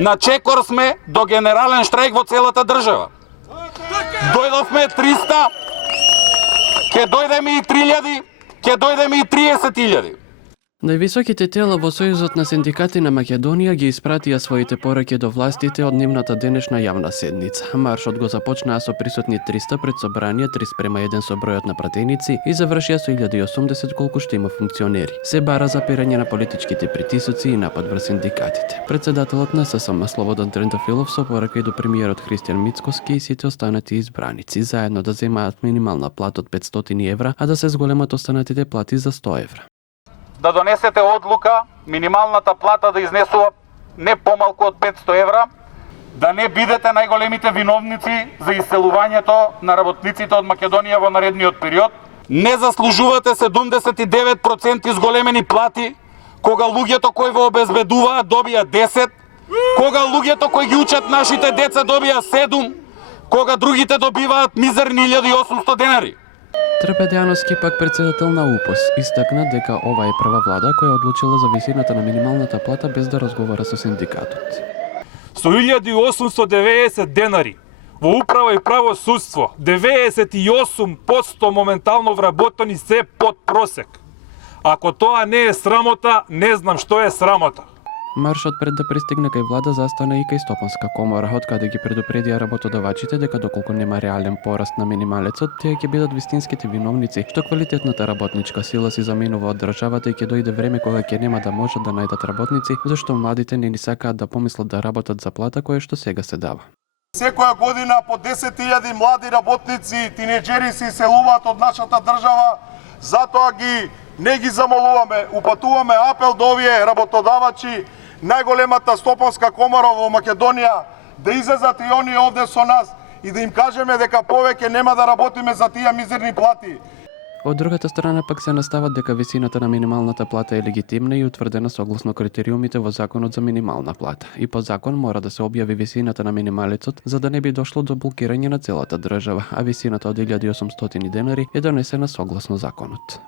На чекор сме до генерален штрајк во целата држава. Дојдовме 300, ќе дојдеме и 3000, ќе дојдеме и 30.000. Највисоките тела во Сојузот на синдикати на Македонија ги испратија своите пораки до властите од нивната денешна јавна седница. Маршот го започнаа со присутни 300 пред собрание 3:1 со бројот на пратеници и завршија со 1080 колку што има функционери. Се бара запирање на политичките притисоци и напад врз синдикатите. Председателот на ССМ Слободан Трентафилов со порака и до премиерот Христијан Мицкоски и сите останати избраници заедно да земаат минимална плата од 500 евра, а да се зголемат останатите плати за 100 евра. Да донесете одлука минималната плата да изнесува не помалку од 500 евра, да не бидете најголемите виновници за иселувањето на работниците од Македонија во наредниот период. Не заслужувате 79% изголемени плати, кога луѓето кои во обезбедуваат добија 10, кога луѓето кои ги учат нашите деца добија 7, кога другите добиваат мизерни 1800 денари. Трпедјановски, пак председател на УПОС, истакна дека ова е прва влада која одлучила за висината на минималната плата без да разговара со синдикатот. Со 1890 денари во управа и правосудство, 98% моментално вработени се под просек. Ако тоа не е срамота, не знам што е срамота. Маршот пред да пристигне кај влада застана и кај Стопанска комора, од каде ги предупредија работодавачите дека доколку нема реален пораст на минималецот, тие ќе бидат вистинските виновници што квалитетната работничка сила си заминува од државата и ќе дојде време кога ќе нема да можат да најдат работници, зашто младите не ни сакаат да помислат да работат за плата која што сега се дава. Секоја година по 10.000 млади работници, тинеџери се иселуваат од нашата држава, затоа не ги замолуваме, упатуваме апел до овие работодавачи, најголемата стопанска комора во Македонија, да излезат и они овде со нас и да им кажеме дека повеќе нема да работиме за тие мизерни плати. Од другата страна пак се настават дека висината на минималната плата е легитимна и утврдена согласно критериумите во Законот за минимална плата. И по закон мора да се објави висината на минималецот за да не би дошло до блокирање на целата држава, а висината од 1800 денари е донесена согласно законот.